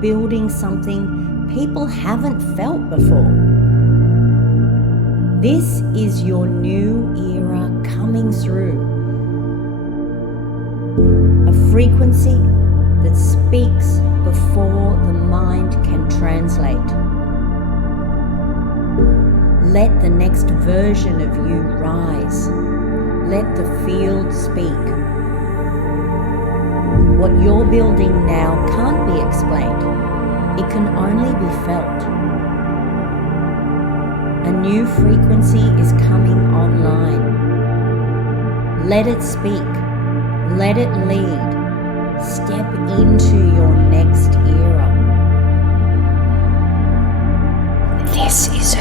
building something people haven't felt before. This is your new era coming through. A frequency that speaks before the mind can translate. Let the next version of you rise. Let the field speak. What you're building now can't be explained. It can only be felt. A new frequency is coming online. Let it speak. Let it lead. Step into your next era. This is